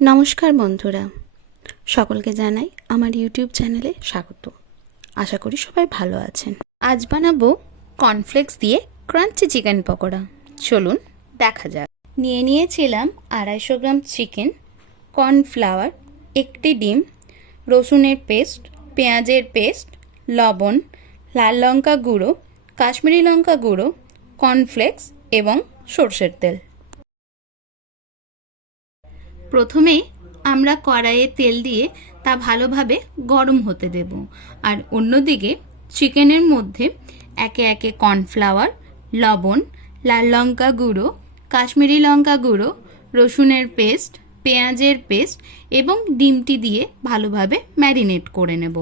নমস্কার বন্ধুরা, সকলকে জানাই আমার ইউটিউব চ্যানেলে স্বাগত। আশা করি সবাই ভালো আছেন। আজ বানাবো কর্নফ্লেক্স দিয়ে ক্রাঞ্চি চিকেন পকোড়া। চলুন দেখা যাক। নিয়েছিলাম 250 গ্রাম চিকেন, কর্নফ্লাওয়ার, একটি ডিম, রসুনের পেস্ট, পেঁয়াজের পেস্ট, লবণ, লাল লঙ্কা গুঁড়ো, কাশ্মীরি লঙ্কা গুঁড়ো, কর্নফ্লেক্স এবং সরষের তেল। প্রথমে আমরা কড়াইয়ে তেল দিয়ে তা ভালোভাবে গরম হতে দেব, আর অন্যদিকে চিকেনের মধ্যে একে একে কর্নফ্লাওয়ার, লবণ, লাল লঙ্কা গুঁড়ো, কাশ্মীরি লঙ্কা গুঁড়ো, রসুনের পেস্ট, পেঁয়াজের পেস্ট এবং ডিমটি দিয়ে ভালোভাবে ম্যারিনেট করে নেব।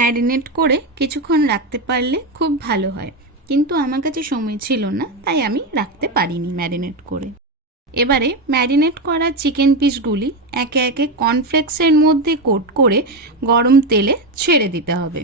ম্যারিনেট করে কিছুক্ষণ রাখতে পারলে খুব ভালো হয়, কিন্তু আমার কাছে সময় ছিল না, তাই আমি রাখতে পারিনি ম্যারিনেট করে। এবারে ম্যারিনেট করা চিকেন পিসগুলি একে একে কর্নফ্লেক্সের মধ্যে কোট করে গরম তেলে ছেড়ে দিতে হবে।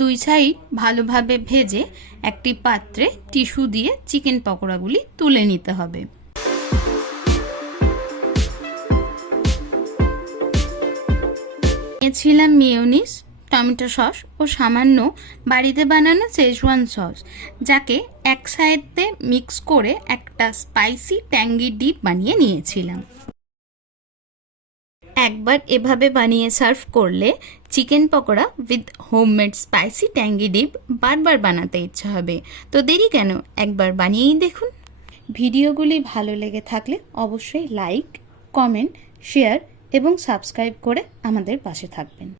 দুই সাইড ভালোভাবে ভেজে একটি পাত্রে টিস্যু দিয়ে চিকেন পকোড়াগুলি তুলে নিতে হবে। নিয়েছিলাম মেয়োনিজ, টমেটো সস ও সামান্য বাড়িতে বানানো শেজওয়ান সস, যাকে এক সাইডে মিক্স করে একটা স্পাইসি ট্যাঙ্গি ডিপ বানিয়ে নিয়েছিলাম। একবার এভাবে বানিয়ে সার্ভ করলে chicken pakora with homemade spicy tangy deep বারবার বানাতে ইচ্ছা হবে। তো দেরি কেন, একবার বানিয়েই দেখুন। ভিডিওগুলি ভালো লেগে থাকলে অবশ্যই লাইক, কমেন্ট, শেয়ার এবং সাবস্ক্রাইব করে আমাদের পাশে থাকবেন।